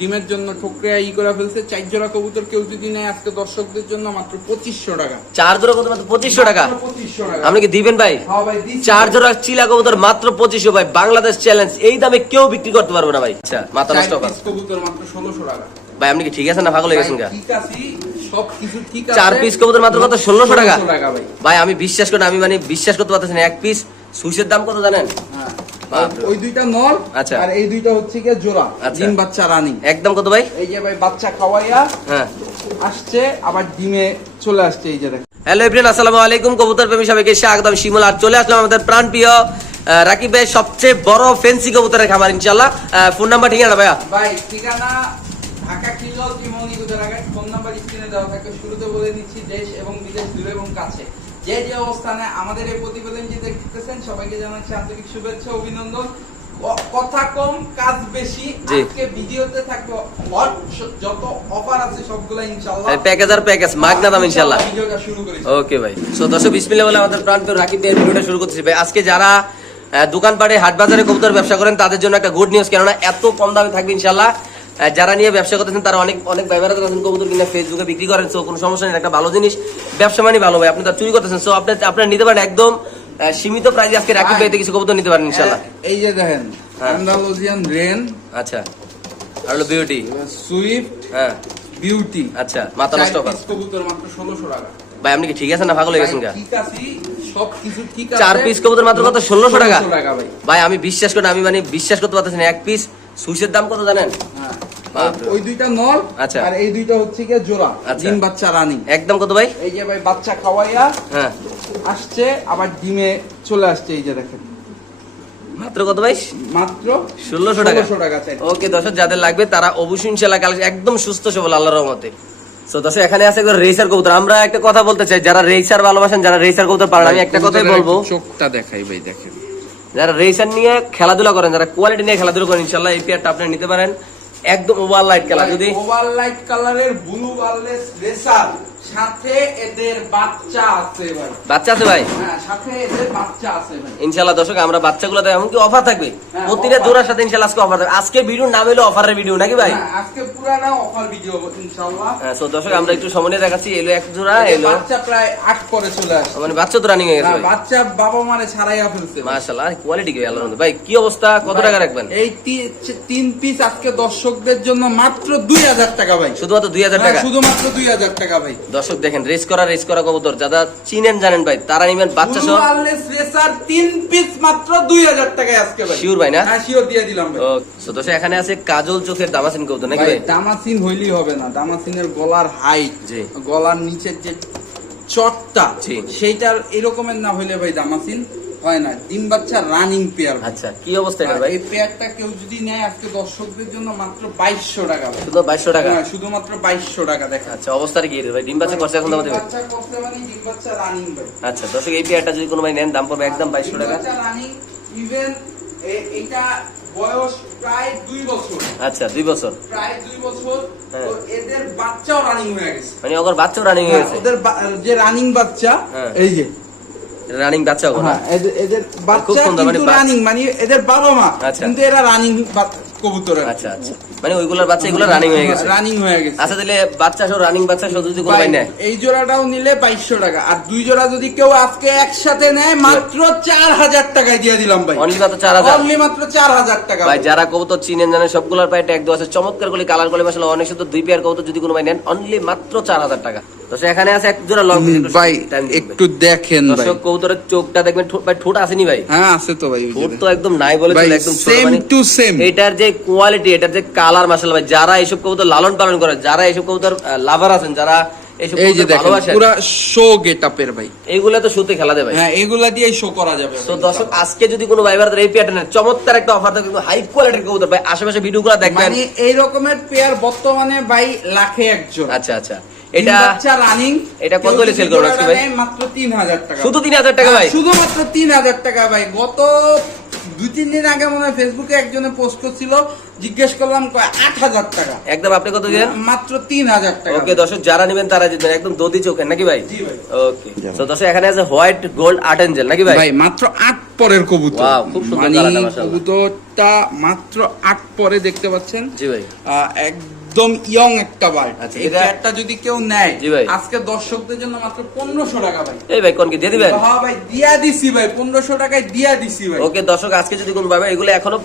ডিমের জন্য ই করে ফেলছে। চার জোড়া কবুতর কেউ যদি নেয় আজকে দর্শকদের জন্য মাত্র পঁচিশশো টাকা। চার জোড়া কবুতর মাত্র পঁচিশশো টাকা? পঁচিশশো টাকা। আপনি কি দিবেন ভাই? হ্যাঁ। চার জোড়া চিলা কবুতর মাত্র পঁচিশশো ভাই। বাংলাদেশ চ্যালেঞ্জ এই দামে কেউ বিক্রি করতে পারবে না ভাই। আচ্ছা মাথা নষ্ট কবুতর মাত্র ষোলোশো টাকা। ভাই আপনি কি ঠিক আছেন না পাগল হয়ে গেছেন ঠিক আছি আছে। চার পিস কবুতর মাত্র কত? ষোলোশো টাকা। ভাই। ভাই আমি বিশ্বাস করি না, আমি মানে বিশ্বাস করতে পারতেছি না। এক পিস সুইসের দাম কত জানেন? হ্যাঁ। ওই দুইটা নর আচ্ছা। আর এই দুইটা হচ্ছে গিয়ে জোড়া আচ্ছা। ডিম বাচ্চা রানিং। একদম কত ভাই? এই যে ভাই বাচ্চা খাওয়াইয়া হ্যাঁ। আসছে আবার ডিমে চলে আসছে এই যে হ্যালো এভরিয়ান আসসালামু আলাইকুম। কবুতর প্রেমী সবাইকে স্বাগতম। শিমুল আর চলে আসলাম আমাদের প্রাণ প্রিয় রাকিব ভাই সবচেয়ে বড় ফেন্সি কবুতরের খামার ইনশাল্লাহ ফোন নাম্বার ঠিকানা ভাইয়া? ভাই ঠিকানা ঢাকা কিজল ত্রিমণি গুজরাঘাট ফোন নাম্বার স্ক্রিনে দেওয়া থাকে শুরুতে বলে দিচ্ছি দেশ এবং বিদেশ দূরে এবং কাছে। যে যে অবস্থানে আমাদের এই প্রতিবেদন দেখতেছেন সবাইকে জানাচ্ছি আন্তরিক শুভেচ্ছা অভিনন্দন। কথা কম কাজ বেশি। আজকে ভিডিওতে থাকবে যত অফার আছে সবগুলা ইনশাআল্লাহ। প্যাকেজ আর প্যাকেজ মাগনা দাম ইনশাল্লাহ ভিডিওটা শুরু করি ওকে ভাই। সো দর্শক বিসমিল্লাহ বলে আমাদের রাকিব ভাইয়ের ভিডিওটা শুরু করতেছি ভাই। আজকে যারা দোকানপাটে হাট বাজারে কবুতর ব্যবসা করেন তাদের জন্য একটা গুড নিউজ কেননা এত কম দামে থাকবে ইনশাল্লাহ আহ, যারা নিয়ে ব্যবসা করতেছেন তারা অনেক অনেক ব্যবহার আছেন কবুতর কিনে ফেসবুকে বিক্রি করেন সো কোনো সমস্যা নেই একটা ভালো জিনিস। ব্যবসা মানে ভালো ভাই আপনি তার চুরি করতেছেন সো আপনি আপনারা নিতে পারেন একদম সীমিত প্রাইজে আজকে রাকিব ভাইতে কিছু কবুতর নিতে পারেন ইনশাল্লাহ এই যে দেখেন হ্যাঁ। আন্দালুজিয়ান রেন আচ্ছা। আর হলো বিউটি সুইফট হ্যাঁ। বিউটি। আচ্ছা মাথা নষ্ট কবুতর মাত্র ষোলোশো টাকা। ভাই আপনি কি ঠিক আছেন না পাগল হয়ে গেছেন গা? ঠিক আছি চার piece কবুতর মাত্র কত? 1600 টাকা? ভাই। আমি বিশ্বাস করি না, আমি মানে বিশ্বাস করতে পারতেছি না এক পিস সুইসের দাম কত জানেন? হ্যাঁ। ওই দুইটা নর আচ্ছা। আর এই দুইটা হচ্ছে গিয়ে জোড়া আচ্ছা। ডিম বাচ্চা রানিং। একদম কত ভাই? এই যে ভাই বাচ্চা খাওয়াইয়া হ্যাঁ। আসছে আবার ডিমে চলে আসছে এই যে দেখেন। মাত্র কত ভাই? মাত্র ষোলোশো টাকা। টাকা ওকে দর্শক যাদের লাগবে তারা অবশ্যই ইনশাল্লাহ একদম সুস্থ সবল আল্লাহর রহমতে। দর্শক এখানে আছে একবার রেসার কবুতর। আমরা একটা কথা বলতে চাই যারা রেসার ভালোবাসেন যারা রেসার কবুতর পারেন আমি একটা কথাই বলব। চোখটা দেখাই ভাই দেখেন। যারা রেসার নিয়ে খেলাধুলা করেন যারা কোয়ালিটি নিয়ে খেলাধুলা করেন ইনশাল্লাহ এই পেয়ারটা আপনি নিতে পারেন। একদম ওভার লাইট খেলা যদি ওভার লাইট কালারের ব্লু ওয়ারলেস রেসার সাথে এদের বাচ্চা আছে ভাই। বাচ্চা আছে ভাই? হ্যাঁ সাথে এদের বাচ্চা আছে ভাই। ইনশাল্লাহ দর্শক আমরা বাচ্চাগুলো দেয় এমনকি অফার থাকবে। হ্যাঁ, প্রতিটা জোড়ার সাথে ইনশাল্লাহ আজকে অফার থাকবে। আজকে ভিডিও নাম হলো অফারের ভিডিও নাকি ভাই? হ্যাঁ, আজকে পুরাটা অফার ভিডিও ইনশাআল্লাহ। হ্যাঁ তো দর্শক আমরা একটু সময় দেখাচ্ছি। এলো এক জোড়া এলো বাচ্চা প্রায় আট করে চলে মানে বাচ্চা তো রানিং হয়ে গেছে ভাই। বাচ্চা বাবা মারে ছাড়াইয়া ফেলছে মাশাআল্লাহ কোয়ালিটি কি আল্লাহর ভাই কি অবস্থা? কত টাকা রাখবেন? এই তিন পিস আজকে দর্শকদের জন্য মাত্র দুই হাজার টাকা ভাই। শুধুমাত্র দুই হাজার হ্যাঁ, টাকা? শুধুমাত্র দুই হাজার টাকা ভাই। দর্শক দেখেন রেস করা রেস করা কবুতর। যারা চিনেন জানেন ভাই তারা নিবেন বাচ্চা সহ রেসার তিন পিস মাত্র দুই হাজার টাকায় আজকে ভাই। শিওর ভাই না? হ্যাঁ শিওর দিয়ে দিলাম ভাই। তো দর্শক এখানে আছে কাজল চোখের দামাসিন কবুতর নাকি ভাই ভাই? দামাসিন হইলেই হবে না। দামাসিনের গলার হাইট জি। গলার নিচের যে চটটা সেইটার এরকমের না হইলে ভাই দামাসিন। হয় না। ডিম বাচ্চা রানিং পেয়ার আচ্ছা কি অবস্থা এটা ভাই? এই পেয়ারটা কেউ যদি নেয় আজকে দর্শকদের জন্য মাত্র বাইশশো টাকা শুধু বাইশশো টাকা? হ্যাঁ, শুধুমাত্র বাইশশো টাকা দেখা। আচ্ছা অবস্থাটা কি ভাই? ডিম বাচ্চা করছে এখন আমাদের বাচ্চা করতে মানে ডিম বাচ্চা রানিং ভাই। আচ্ছা দর্শক এই পেয়ারটা যদি কোনো ভাই নেন দাম পড়বে একদম বাইশশো টাকা। রানিং ইভেন এটা বয়স প্রায় দুই বছর। আচ্ছা দুই বছর। প্রায় দুই বছর। হ্যাঁ। তো এদের বাচ্চাও রানিং হয়ে গেছে। মানে ওর বাচ্চাও রানিং হয়ে হ্যাঁ, গেছে? ওদের যে রানিং বাচ্চা হ্যাঁ। এই যে রানিং হ্যাঁ, এদের- বাচ্চা কিন্তু রানিং মানে এদের বাবা মা। আচ্ছা। কিন্তু এরা রানিং কবুতরের। আচ্ছা আচ্ছা। মানে ওইগুলোর বাচ্চা এগুলো রানিং হয়ে গেছে। রানিং হয়ে গেছে। আচ্ছা তাহলে বাচ্চা সহ রানিং বাচ্চা সহ যদি কোনো নেয়? এই জোড়াটাও নিলে বাইশশো টাকা। আর দুই জোড়া যদি কেউ আজকে একসাথে নেয় মাত্র চার হাজার টাকায় দিয়ে দিলাম ভাই। অনলি মাত্র চার হাজার অনলি মাত্র চার হাজার টাকা ভাই যারা কবুতর চিনেন জানেন সবগুলোর পায়ে ট্যাগ দেওয়া আছে। চমৎকার করে কালার করে মাসাল অনেক সুন্দর দুই পেয়ার কবুতর যদি কোনো ভাই নেন অনলি মাত্র চার হাজার টাকা। এখানে আছে এক জোড়া লং ভাই একটু দেখেন ভাই। দর্শক চোখটা দেখবেন ভাই ঠোঁট আসেনি ভাই। হ্যাঁ আছে তো ভাই ঠোঁট তো একদম নাই বলে একদম সেম টু সেম এটার যে কোয়ালিটি এটার যে কালার ভাই যারা এইসব কবুতর লালন পালন করে যারা এইসব কবুতর লাভার আছেন যারা এই যে দেখেন পুরা শো গেটআপের ভাই। এইগুলো তো শুতে খেলা দেবে হ্যাঁ এগুলা দিয়ে শো করা যাবে তো দর্শক আজকে যদি কোনো ভাই ভারতের এই প্যাটার্নের চমৎকার একটা অফার থাকে হাই কোয়ালিটির কবুতর ভাই আশেপাশে ভিডিওগুলো দেখবেন। মানে এই রকমের পেয়ার বর্তমানে ভাই লাখে একজন। আচ্ছা আচ্ছা। এটা এটা রানিং এটা কত হলে sell করবেন আজকে ভাই? মাত্র তিন হাজার টাকা। শুধু তিন হাজার টাকা ভাই? হ্যাঁ, শুধুমাত্র তিন হাজার টাকা ভাই। গত দুই তিন দিন আগে মনে হয় ফেসবুকে একজনে পোস্ট করছিল জিজ্ঞেস করলাম আট হাজার টাকা। একদম আপনি কত মাত্র তিন হাজার টাকা ওকে দর্শক যারা নেবেন তারা জিতবেন। একদম দদি চোখের নাকি ভাই? ওকে তো দর্শক এখানে আছে হোয়াইট গোল্ড আট এঞ্জেল নাকি ভাই? ভাই মাত্র আট পরের কবুতর। খুব সুন্দর মানে কবুতরটা মাত্র আট পরে দেখতে পাচ্ছেন। জি ভাই। একদম ইয়ং একটা বার্ড। আচ্ছা, এই যদি কেউ নেয়। আজকে দর্শকদের জন্য মাত্র টাকা ভাই। এই ভাই দিয়ে দিবেন? হ্যাঁ ভাই দিয়া দিছি ভাই টাকায় দিয়া দিছি ভাই। ওকে দর্শক আজকে যদি কোনো ভাবে এগুলো এখনও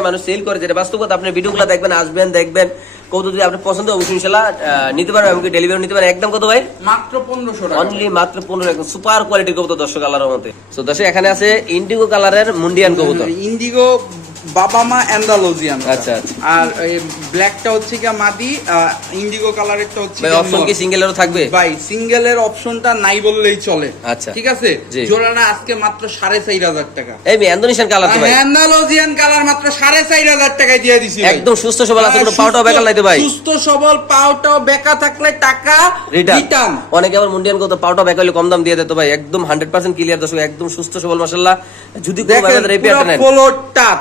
মানুষ সেল করে যেটা বাস্তব কথা আপনি ভিডিওগুলো দেখবেন আসবেন দেখবেন কত যদি আপনার পছন্দ অবশ্যই ইনশাল্লাহ আহ, নিতে পারবেন এমনকি ডেলিভারি নিতে পারেন একদম কত ভাই? মাত্র পনেরোশো টাকা। অনলি মাত্র পনেরো একদম সুপার কোয়ালিটির কবুতর দর্শক আল্লাহর মতে তো দর্শক এখানে আছে ইন্ডিগো কালারের মুন্ডিয়ান কবুতর। ইন্ডিগো বাবা মা অ্যান্ডালোজিয়ান। আচ্ছা, আচ্ছা। আর এই ব্ল্যাকটা হচ্ছে কি মাদি ইন্ডিগো কালারেরটা হচ্ছে ভাই অপশন কি। সিঙ্গেলেরও থাকবে? ভাই সিঙ্গেলের অপশনটা নাই বললেই চলে। আচ্ছা। ঠিক আছে। জোড়াটা আজকে মাত্র সাড়ে চার হাজার টাকা। এই মেয়ে ইন্দোনেশিয়ান কালার তো ভাই। অ্যান্ডালোজিয়ান কালার মাত্র সাড়ে চার হাজার টাকায় দিয়ে দিছি একদম সুস্থ সবল আছে কোনো পাউটাও বেকার লাইতে ভাই। সুস্থ সবল পাউটাও বেকা থাকলে টাকা রিটার্ন অনেকে আবার মুন্ডিয়ান কত পাউটা ব্যাক হলে কম দাম দিয়ে দিত ভাই। একদম হান্ড্রেড পার্সেন্ট ক্লিয়ার দর্শক একদম সুস্থ সবল মাসাল্লাহ যদি কোনো পেয়ারটা নেন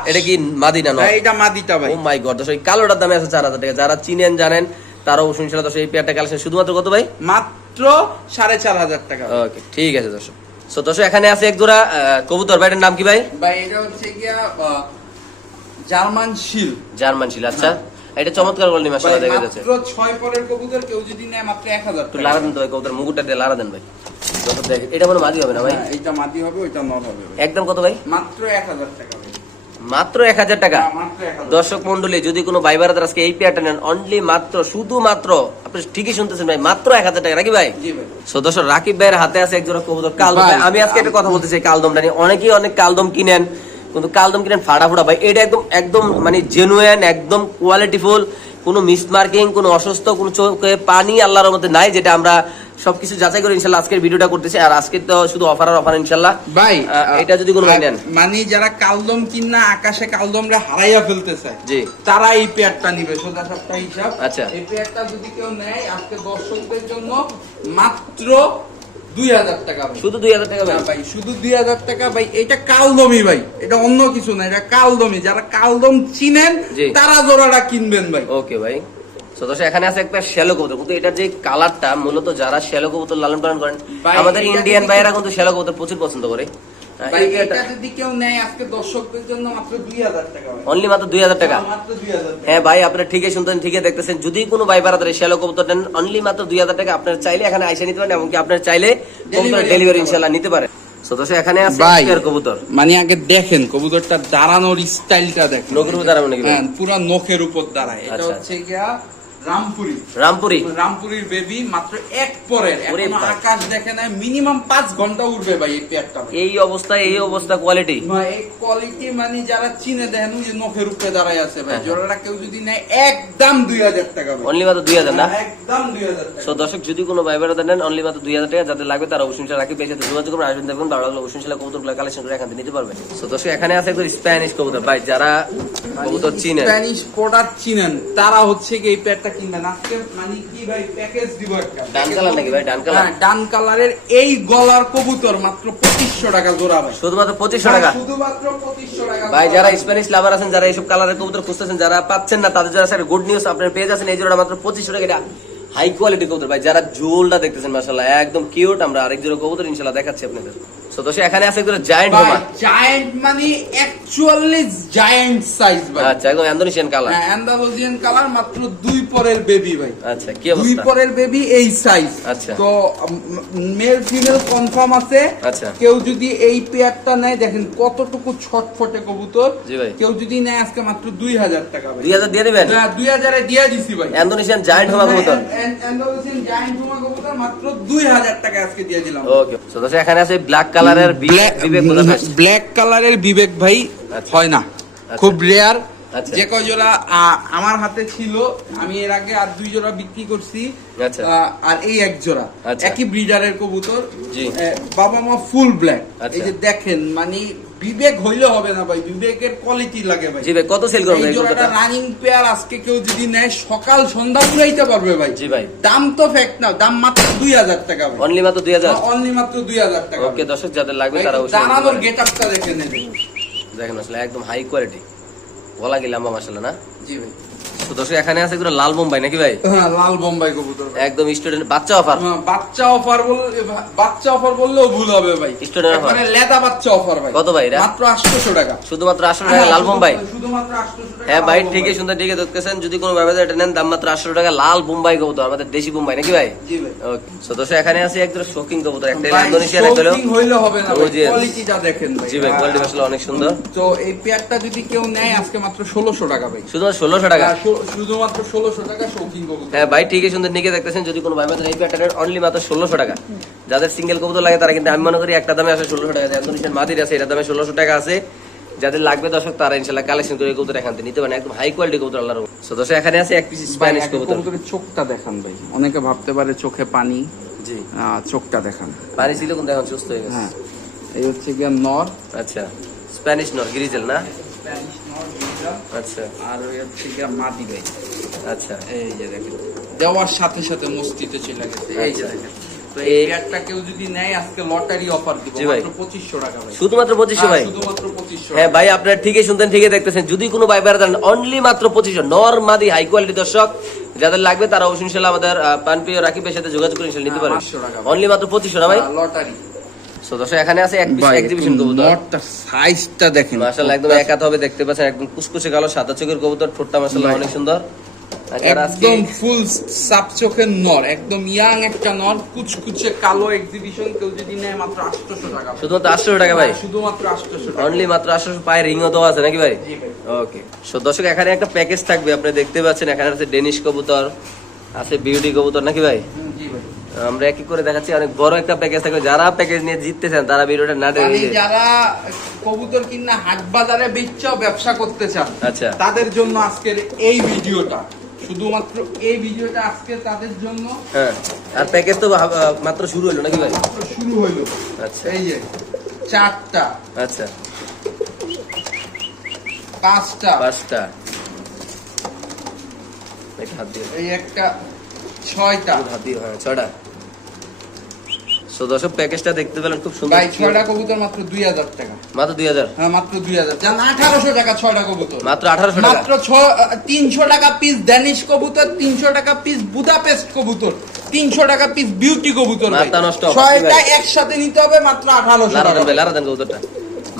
এটা কি মাদিনা নয়। এটা মাদিটা ভাই। ও মাই গড দর্শক কালোটার দামে আছে চার হাজার টাকা। যারা চিনেন জানেন তারাও অবশ্যই ইনশাল্লাহ দর্শক এই পেয়ারটা কালেকশন। শুধুমাত্র কত ভাই? মাত্র সাড়ে চার হাজার টাকা। ওকে ঠিক আছে দর্শক। সো দর্শক এখানে আছে এক জোড়া কবুতর। ভাই এটার নাম কি ভাই? ভাই এটা হচ্ছে গিয়া জার্মান শিল। জার্মান ছিল আচ্ছা। এটা চমৎকার কোয়ালিটি মাসাল্লাহ দেখা যাচ্ছে। মাত্র ছয় পরের কবুতর কেউ যদি নেয় মাত্র এক হাজার লারা দেন তো কবুতর মুকুটটা দিয়ে লারা দেন ভাই। এটা মনে মাদি হবে না ভাই? এইটা মাটি হবে ওইটা নর হবে একদম কত ভাই? মাত্র এক হাজার টাকা। ভাই। মাত্র এক হাজার টাকা। হ্যাঁ, মাত্র দর্শক মন্ডলী যদি কোনো ভাই বারাদার আজকে এই পেয়ারটা নেন অনলি মাত্র শুধুমাত্র আপনি ঠিকই শুনতেছেন ভাই মাত্র এক হাজার টাকা নাকি ভাই? জি সো দর্শক রাকিব ভাইয়ের হাতে আছে একজন কবুতর কালদম আমি আজকে একটা কথা বলতে চাই কালদমটা নিয়ে। অনেকেই অনেক কালদম কিনেন কিন্তু কালদম কিনেন ফাড়া ফুড়া ভাই। এটা একদম একদম মানে জেনুয়েন একদম কোয়ালিটিফুল কোনো মিসমার্কিং কোনো অসুস্থ কোনো চোখে পানি আল্লাহর মধ্যে নাই যেটা আমরা সবকিছু যাচাই করে ইনশাল্লাহ আজকের ভিডিওটা করতেছি। আর আজকে তো শুধু অফার আর অফার ইনশাল্লাহ। ভাই এটা যদি কোনো ভাই নেন। মানে যারা কালদম কিনা আকাশে কালদম রে হারাইয়া ফেলতেছে জি। তারা এই পেয়ারটা নিবে সোজা সাপটা হিসাব। আচ্ছা। এই পেয়ারটা যদি কেউ নেয় আজকে দর্শকদের জন্য মাত্র দুই হাজার টাকা ভাই। শুধু দুই হাজার টাকা ভাই? শুধু দুই হাজার টাকা ভাই এটা কালদমই ভাই এটা অন্য কিছু না এটা কালদমই যারা কালদম চিনেন জি। তারা জোড়াটা কিনবেন ভাই। ওকে ভাই। তো এখানে আছে একটা শ্যালো কবুতর। কিন্তু এটা যে কালারটা মূলত যারা শ্যালো কবুতর লালন পালন করেন আমাদের ইন্ডিয়ান ভাইয়েরা কিন্তু শ্যালো কবুতর প্রচুর পছন্দ করে। অনলি মাত্র দুই হাজার টাকা দুই হাজার টাকা? হ্যাঁ ভাই আপনারা ঠিকই শুনতেন ঠিকই দেখতেছেন। যদি কোনো ভাই বারাদার শ্যালো কবুতর নেন অনলি মাত্র দুই হাজার টাকা আপনার চাইলে এখানে আইসা নিতে পারেন এমনকি আপনার চাইলে ডেলিভারি ইনশাল্লাহ নিতে পারেন। তো দর্শক এখানে আছে কবুতর। মানে আগে দেখেন কবুতরটা দাঁড়ানোর স্টাইলটা দেখেন? হ্যাঁ নখের উপর দাঁড়ায়। এটা হচ্ছে গিয়া রামপুরি। রামপুরি। রামপুরির বেবি মাত্র এক পরের। এখনও আকাশ দেখে মিনিমাম ঘণ্টা ভাই এই পেয়ারটা এই অবস্থায় এই অবস্থা কোয়ালিটি ভাই, এই কোয়ালিটি মানে যারা চিনে দেখেন যে নখের উপরে দাঁড়ায় আছে ভাই। হ্যাঁ। জোড়াটা কেউ যদি নেয় একদম দুই হাজার টাকা অনলি মাত্র দুই হাজার না? একদম টাকা। সো দর্শক যদি কোনো ভাই বেড়াতে নেন অনলি মাত্র দুই হাজার টাকা যাদের লাগবে তারা অবশ্যই রাখি পেয়ে যোগাযোগ করবেন আসবেন দেখবেন ভালো লাগলে অবশ্যই কবুতর কালেকশন করে এখান থেকে নিতে পারবেন সো দর্শক এখানে আছে একদম স্প্যানিশ কবুতর। ভাই যারা কবুতর চিনে স্প্যানিশ প্রোডাক্ট চিনেন তারা হচ্ছে কি এই প্যাডটা কিনবেন। আজকে মানে কি ভাই প্যাকেজ দিব একটা। ডান কালার নাকি ভাই? ডান কালার হ্যাঁ, ডান কালারের এই গলার কবুতর মাত্র টাকা জোড়া ভাই। শুধুমাত্র টাকা? শুধুমাত্র পঁচিশশো টাকা ভাই যারা স্প্যানিশ লাভার আছেন যারা এইসব কালারের কবুতর খুঁজতেছেন যারা পাচ্ছেন না তাদের যারা গুড নিউজ আপনার পেয়ে যাচ্ছেন এই জোড়া মাত্র পঁচিশশো টাকা। এটা হাই কোয়ালিটি কবুতর। ভাই যারা জোলটা দেখতেছেন একদম কিউট আমরা আরেক জোড়া কবুতর ইনশাল্লাহ দেখাচ্ছি আপনাদের। সো এখানে আছে জায়েন্ট হোমা জায়ান্ট মানে অ্যাকচুয়ালি জায়ান্ট সাইজ ভাই। আচ্ছা একদম কালার হ্যাঁ কালার মাত্র দুই পরের বেবি ভাই। আচ্ছা কি দুই পরের বেবি এই সাইজ আচ্ছা। তো মেল ফিমেল কনফার্ম আছে। আচ্ছা। কেউ যদি এই পেয়ারটা নেয় দেখেন কতটুকু ছটফটে কবুতর। জি ভাই। কেউ যদি নেয় আজকে মাত্র দুই হাজার টাকা ভাই। দুই হাজার দিয়ে দিবেন? না, দুই হাজারে দিয়ে দিছি ভাই। ইন্দোনেশিয়ান জায়েন্ট হোমা কবুতর। অ্যান্ডালোজিয়ান জায়ান্ট হুমা কবুতর মাত্র দুই হাজার টাকা আজকে দিয়ে দিলাম। ওকে সো এখানে আছে ব্ল্যাক কালারের বিবেক ব্ল্যাক কালারের বিবেক ভাই আচ্ছা। হয় না খুব রেয়ার আচ্ছা। যে কয় জোড়া আমার হাতে ছিল আমি এর আগে আর দুই জোড়া বিক্রি করছি আচ্ছা। আর এই এক জোড়া। আচ্ছা। একই ব্রিডারের কবুতর বাবা মা ফুল ব্ল্যাক। আচ্ছা। এই যে দেখেন মানে বিবেক হইলে হবে না ভাই বিবেকের কোয়ালিটি লাগে ভাই। ভাই কত সেল করবেন এই জোড়াটা রানিং পেয়ার আজকে কেউ যদি নেয় সকাল সন্ধ্যা পুরাইতে পারবে ভাই। জি ভাই। দাম তো ফ্যাক্ট না দাম মাত্র দুই হাজার টাকা ভাই। অনলি মাত্র দুই হাজার? অনলি মাত্র দুই হাজার টাকা ওকে দর্শক যাদের লাগবে তারা অবশ্যই দাঁড়ানোর নিতে গেট আপটা দেখে নেবে দেখেন আসলে একদম হাই কোয়ালিটি গলা গেলাম মাসাল্লাহ না? জি ভাই। তো দর্শক এখানে আছে এগুলো লাল বোম্বাই নাকি ভাই? হ্যাঁ লাল বোম্বাই কবুতর। একদম স্টুডেন্ট বাচ্চা অফার হ্যাঁ, বাচ্চা অফার বল বাচ্চা অফার বললেও ভুল হবে ভাই। Student offer? মানে লেদা বাচ্চা অফার ভাই। কত ভাই মাত্র 800 টাকা। শুধুমাত্র আটশো টাকা লাল বোম্বাই? শুধুমাত্র 800 টাকা হ্যাঁ ভাই ঠিকই সুন্দর ঠিকই দেখতেছেন যদি কোনো ব্যবসা এটা নেন দাম মাত্র আটশো টাকা লাল বোম্বাই কবুতর আমাদের দেশি বোম্বাই নাকি ভাই? জি ভাই। ওকে সো দর্শক এখানে আছে একদম শোকিং কবুতর একটা ভাই, ইন্দোনেশিয়ান একটা হলো শৌখিন হইলে হবে না ও জি, yes. কোয়ালিটিটা দেখেন ভাই। জি ভাই কোয়ালিটি আসলে অনেক সুন্দর। তো এই পেয়ারটা যদি কেউ নেয় আজকে মাত্র 1600 টাকা ভাই। শুধুমাত্র ষোলোশো টাকা? হ্যাঁ, শুধুমাত্র 1600 টাকা শৌখিন কবুতর। হ্যাঁ ভাই ঠিকই সুন্দর নিকে দেখতেছেন। যদি কোনো ভাই এই প্যাটার্নের অনলি মাত্র ষোলোশো টাকা। যাদের সিঙ্গেল কবুতর লাগে তারা কিন্তু আমি মনে করি একটা দামে আসে ষোলোশো টাকা। ইন্দোনেশিয়ান মাদির আছে এটা দামে ষোলোশো টাকা আছে। যাদের লাগবে দর্শক তারা ইনশাল্লাহ কালেকশন করে কবুতর এখান থেকে নিতে পারেন। একদম হাই কোয়ালিটি কবুতর আল্লাহর সো দর্শক এখানে আছে এক পিস স্প্যানিশ কবুতর। কবুতরের চোখটা দেখান ভাই। অনেকে ভাবতে পারে চোখে পানি। জি। চোখটা দেখান। পানি ছিল কিন্তু এখন সুস্থ হয়ে গেছে। হ্যাঁ। এই হচ্ছে গিয়া নর। আচ্ছা। স্প্যানিশ নর গ্রিজেল না? স্প্যানিশ নর আচ্ছা। আর ওই হচ্ছে গিয়া ভাই আচ্ছা। এই যে দেখেন দেওয়ার সাথে সাথে মস্তিতে চলে গেছে। এই যে আচ্ছা। দেখেন তো এই এই- কেউ যদি নেয় আজকে লটারি অফার দিব মাত্র 2500 টাকা ভাই। শুধুমাত্র ভাই হ্যাঁ, শুধুমাত্র 2500 হ্যাঁ ভাই আপনারা ঠিকই শুনতেন ঠিকই দেখতেছেন। যদি কোনো ভাই বেড়া দেন অনলি মাত্র পঁচিশশো। নর্মাদি হাই কোয়ালিটি দর্শক যাদের লাগবে তারা অবশ্যই আমাদের পানপ্রিয় রাকিবের সাথে যোগাযোগ করে নিতে হ্যাঁ, পারেন অনলি মাত্র পঁচিশশো না ভাই? লটারি। সো দর্শক এখানে আছে এক পিস এক্সিবিশন কবুতর। নটটা সাইজটা দেখেন। মাশাআল্লাহ একদম একাত হবে দেখতে পাচ্ছেন একদম কুচকুচে কালো সাদা চোখের কবুতর ঠোঁটটা মাশাআল্লাহ অনেক সুন্দর। আর যারা আজকে একদম ফুল সাপ চোখের নর একদম ইয়াং একটা নর কুচকুচে কালো এক্সিবিশন কেউ যদি নেয় মাত্র 800 টাকা। শুধুমাত্র আটশো টাকা ভাই? শুধুমাত্র 800 অনলি মাত্র আটশো পায়ে রিংও দেওয়া আছে নাকি ভাই? ওকে সো দর্শক এখানে একটা প্যাকেজ থাকবে আপনি দেখতে পাচ্ছেন এখানে আছে ডেনিশ কবুতর আছে বিউটি কবুতর নাকি ভাই? আমরা একই করে দেখাচ্ছি অনেক বড় একটা প্যাকেজ থাকবে। যারা প্যাকেজ নিয়ে জিততে চান তারা ভিডিওটা না টেনে মানে যারা কবুতর কিনা হাট বাজারে বেচাও ব্যবসা করতে চান আচ্ছা। তাদের জন্য আজকের এই ভিডিওটা। শুধুমাত্র এই ভিডিওটা আজকে তাদের জন্য। হ্যাঁ। আর প্যাকেজ তো মাত্র শুরু হলো নাকি ভাই? শুরু হইল। আচ্ছা। এই যে চারটা। আচ্ছা। পাঁচটা। পাঁচটা। এই একটা ছয়টা। হাত দিয়ে হ্যাঁ ছটা সো দর্শক প্যাকেজটা দেখতে পেলেন খুব সুন্দর। ভাই ছয়টা কবুতর মাত্র দুই হাজার টাকা। মাত্র দুই হাজার? হ্যাঁ মাত্র জান টাকা ছয়টা কবুতর। মাত্র টাকা? মাত্র তিনশো টাকা পিস ড্যানিশ কবুতর তিনশো টাকা পিস বুদাপেস্ট কবুতর তিনশো টাকা পিস বিউটি কবুতর ভাই। মাথা নষ্ট। ছয়টা একসাথে নিতে হবে মাত্র আঠারোশো লারা টাকা। দেন ভাই লারা দেন কবুতরটা।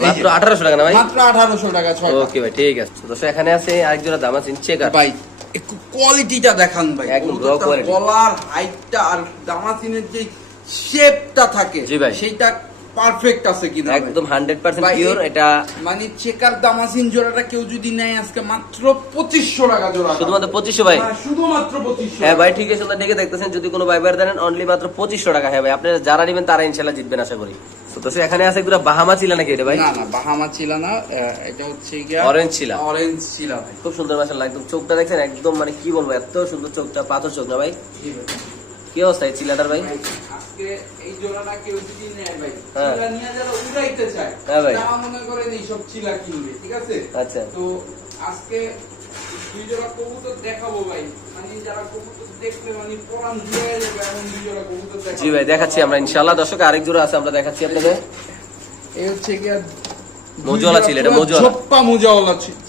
মাত্র আঠারোশো টাকা না ভাই? মাত্র আঠারোশো টাকা ছয়টা। ওকে ভাই ঠিক আছে। তো এখানে আছে আরেক জোড়া দাম আছে চেকার ভাই একটু কোয়ালিটিটা দেখান ভাই। একদম। গলার হাইটটা আর দামাসিনের যে শেপটা থাকে। জি ভাই। সেইটা পারফেক্ট আছে কিনা একদম হান্ড্রেড পার্সেন্ট ভাই, পিওর এটা মানে চেকার দামাসিন জোড়াটা কেউ যদি নেয় আজকে মাত্র টাকা জোড়া। শুধুমাত্র ভাই। হ্যাঁ, শুধুমাত্র হ্যাঁ ভাই ঠিক আছে দেখে দেখতেছেন যদি কোনো ভাই দেন অনলি মাত্র টাকা। হ্যাঁ ভাই আপনারা যারা নেবেন তারা ইনশাল্লাহ জিতবেন আশা করি। তো এখানে আছে একটা বাহামা ছিল নাকি এটা ভাই? না না বাহামা ছিল না এটা হচ্ছে গিয়া অরেঞ্জ ছিল অরেঞ্জ ছিল ভাই। খুব সুন্দর মাসাল্লাহ একদম চোখটা দেখছেন একদম মানে কি বলব এত সুন্দর চোখটা পাথর চোখ না ভাই? জি ভাই। কি অবস্থা এই চিলাটার ভাই? ভাই, আজকে এই জোড়াটা কেউ যদি নেয় ভাই হ্যাঁ। চিলা নিয়ে যারা উড়াইতে চায় হ্যাঁ ভাই। তারা মনে করেন এইসব চিলা কিনবে ঠিক আছে? আচ্ছা। তো আজকে দুই জোড়া কবুতর দেখাবো ভাই। মানে যারা কবুতর দেখলে মানে পরান জুড়ে যাবে এমন দুই জোড়া কবুতর দেখাবো জি ভাই দেখাচ্ছি আমরা। ইনশাল্লাহ দর্শক আরেক জোড়া আছে আমরা দেখাচ্ছি আপনাদের। এই হচ্ছে ছিল, এটা ঝোপ্পা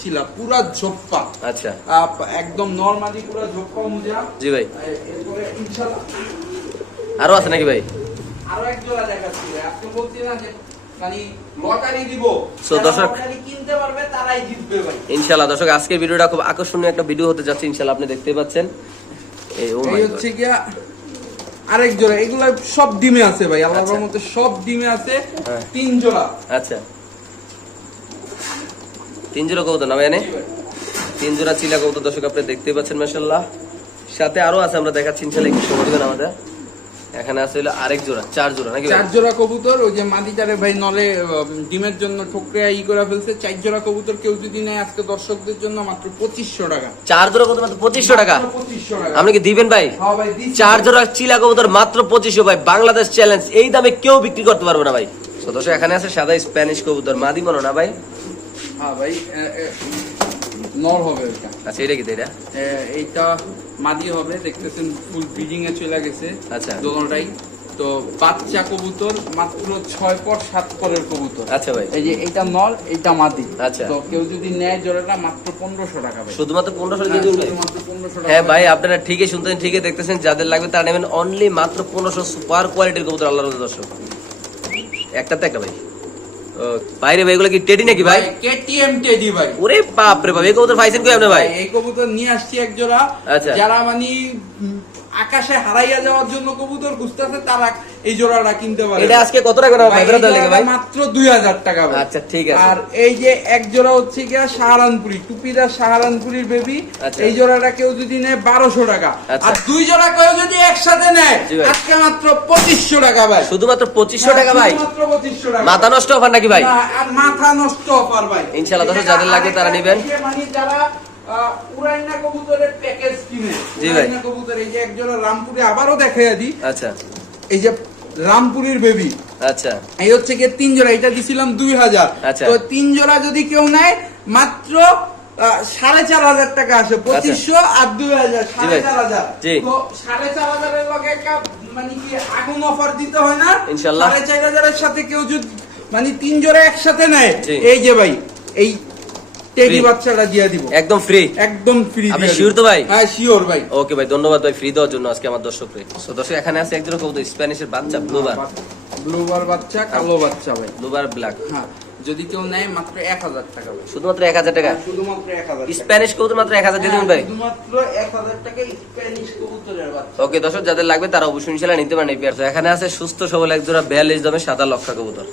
ছিল পুরা ঝোপ্পা। আচ্ছা। একদম নরমালি পুরা ঝোপ্পা মোজা জি ভাই। এরপরে ইনশাল্লাহ আরও আছে নাকি ভাই? আরও এক জোড়া দেখাচ্ছি ভাই। আজকে বলছি যে মানে ইনশাল্লাহ দর্শক আজকের ভিডিওটা খুব আকর্ষণীয় একটা ভিডিও হতে যাচ্ছে ইনশাল্লাহ আপনি দেখতে পাচ্ছেন। এই ও এই হচ্ছে গিয়া আরেক জোড়া। এগুলা সব ডিমে আছে ভাই আচ্ছা। আল্লাহর মতে সব ডিমে আছে। হ্যাঁ। তিন জোড়া। আচ্ছা। তিন জোড়া কবুতর না ভাই এনে? তিন জোড়া চিলা কবুতর দর্শক আপনি পাচ্ছেন মাসাল্লাহ সাথে আরও আছে আমরা দেখাচ্ছি ইনশাল্লাহ একটু সময় দিবেন আমাদের। এখানে আছে হলো আরেক জোড়া চার জোড়া নাকি চার জোড়া কবুতর ওই যে মাদিটারে ভাই নলে ডিমের জন্য ঠোকরে ই করে ফেলছে। চার জোড়া কবুতর কেউ যদি নেয় আজকে দর্শকদের জন্য মাত্র পঁচিশশো টাকা। চার জোড়া কবুতর মাত্র পঁচিশশো টাকা? পঁচিশশো টাকা। আপনি কি দিবেন ভাই? হ্যাঁ। চার জোড়া চিলা কবুতর মাত্র পঁচিশশো ভাই বাংলাদেশ চ্যালেঞ্জ এই দামে কেউ বিক্রি করতে পারবে না ভাই। এখানে আছে সাদা স্প্যানিশ কবুতর মাদি মনো না ভাই। হ্যাঁ ভাই এ, এ, নর হবে এটা। আচ্ছা এটা কি এটা? এইটা মাদি হবে দেখতেছেন ফুল ব্রিডিং এ চলে গেছে আচ্ছা। দোনোটাই তো বাচ্চা কবুতর মাত্র ছয় পর সাত পরের কবুতর। আচ্ছা ভাই। এই যে এটা নল এটা মাদি। আচ্ছা। তো কেউ যদি নেয় জোড়াটা মাত্র পনেরোশো টাকা ভাই। শুধুমাত্র পনেরোশো হ্যাঁ, দিয়ে দিন ভাই শুধুমাত্র 1500 টাকা। হ্যাঁ ভাই আপনারা ঠিকই শুনতেন ঠিকই দেখতেছেন। যাদের লাগবে তারা নেবেন অনলি মাত্র পনেরোশো সুপার কোয়ালিটির কবুতর আল্লাহ দর্শক। একটাতে একটা ভাই। বাইরে ভাই এগুলো কি টেডি নাকি ভাই? কেটিএম টেডি ভাই। ওরে বাপ রে বাপ এই কবুতর পাইছেন কই আপনি ভাই? এই কবুতর নিয়ে আসছি এক জোড়া। আচ্ছা। যারা মানে আকাশে হারাইয়া যাওয়ার জন্য কবুতর খুঁজতেছে তারা এই জোড়াটা কিনতে পারে। এটা আজকে কত টাকা ভাই, ভাই? মাত্র দুই হাজার টাকা আচ্ছা, ঠিক আছে। আর এই যে এক জোড়া হচ্ছে গিয়া সাহারানপুরি টুপিরা সাহারানপুরির বেবি আচ্ছা। এই জোড়াটা কেউ যদি নেয় বারোশো টাকা। আচ্ছা। আর দুই জোড়া কেউ যদি একসাথে নেয় আজকে মাত্র পঁচিশশো টাকা ভাই। শুধুমাত্র পঁচিশশো টাকা ভাই? মাত্র পঁচিশশো টাকা। মাথা নষ্ট অফার নাকি ভাই? আর মাথা নষ্ট অফার ভাই। ইনশাআল্লাহ, যাদের লাগে তারা নিবেন। মানে যারা উড়াইনা কবুতরের প্যাকেজ কিনে। উড়াইনা কবুতর এই যে একজোড়া রামপুরে আবারও দেখাইয়া দিই। আচ্ছা। এই যে রামপুরের বেবি আচ্ছা। এই হচ্ছে গিয়ে তিন জোড়া এটা দিছিলাম দুই হাজার। আচ্ছা। তো তিন জোড়া যদি কেউ নেয় মাত্র সাড়ে চার হাজার টাকা আসে পঁচিশশো আর দুই হাজার সাড়ে চার হাজার। তো সাড়ে চার হাজারের লগে একটা মানে কি আগুন অফার দিতে হয় না? সাড়ে চার হাজারের সাথে কেউ যদি মানে তিন জোড়া একসাথে নেয় এই যে ভাই এই টেডি বাচ্চাটা দিয়ে দিব। একদম ফ্রি একদম ফ্রি আপনি sure তো ভাই? হ্যাঁ শিওর ভাই। ওকে ভাই ধন্যবাদ ভাই ফ্রি দেওয়ার জন্য আজকে আমার দর্শক তো দর্শক এখানে আছে একজন কবুতর স্প্যানিশের বাচ্চা ব্লুবার ব্লুবার বাচ্চা কালো বাচ্চা ভাই। ব্লুবার ব্ল্যাক হ্যাঁ যদি কেউ নেয় মাত্র এক হাজার টাকা শুধুমাত্র এক হাজার টাকা? শুধুমাত্র এক হাজার স্প্যানিশ কবুতর মাত্র এক হাজার ভাই? হ্যাঁ, শুধুমাত্র এক হাজার টাকা স্প্যানিশ কবুতরের বাচ্চা। ওকে দর্শক যাদের লাগবে তারা অবশ্যই ইনশাল্লাহ নিতে পারেন এই পেয়ার এখানে আছে সুস্থ সবল এক জোড়া বিয়াল্লিশ দামে সাদা লক্ষা কবুতর।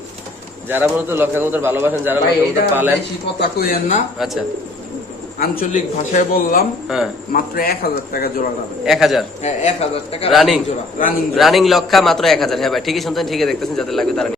যারা মূলত লক্ষা কবুতর ভালোবাসেন যারা লক্ষা কবুতর পালেন। বেশি কথা কইেন না। আচ্ছা। আঞ্চলিক ভাষায় বললাম হ্যাঁ। মাত্র এক হাজার টাকা জোড়া এক হাজার? হ্যাঁ এক হাজার টাকা রানিং। জোড়া রানিং রানিং লক্ষা মাত্র এক হাজার। হ্যাঁ ভাই ঠিকই শুনতেন ঠিকই দেখতেছেন যাদের লাগবে তারা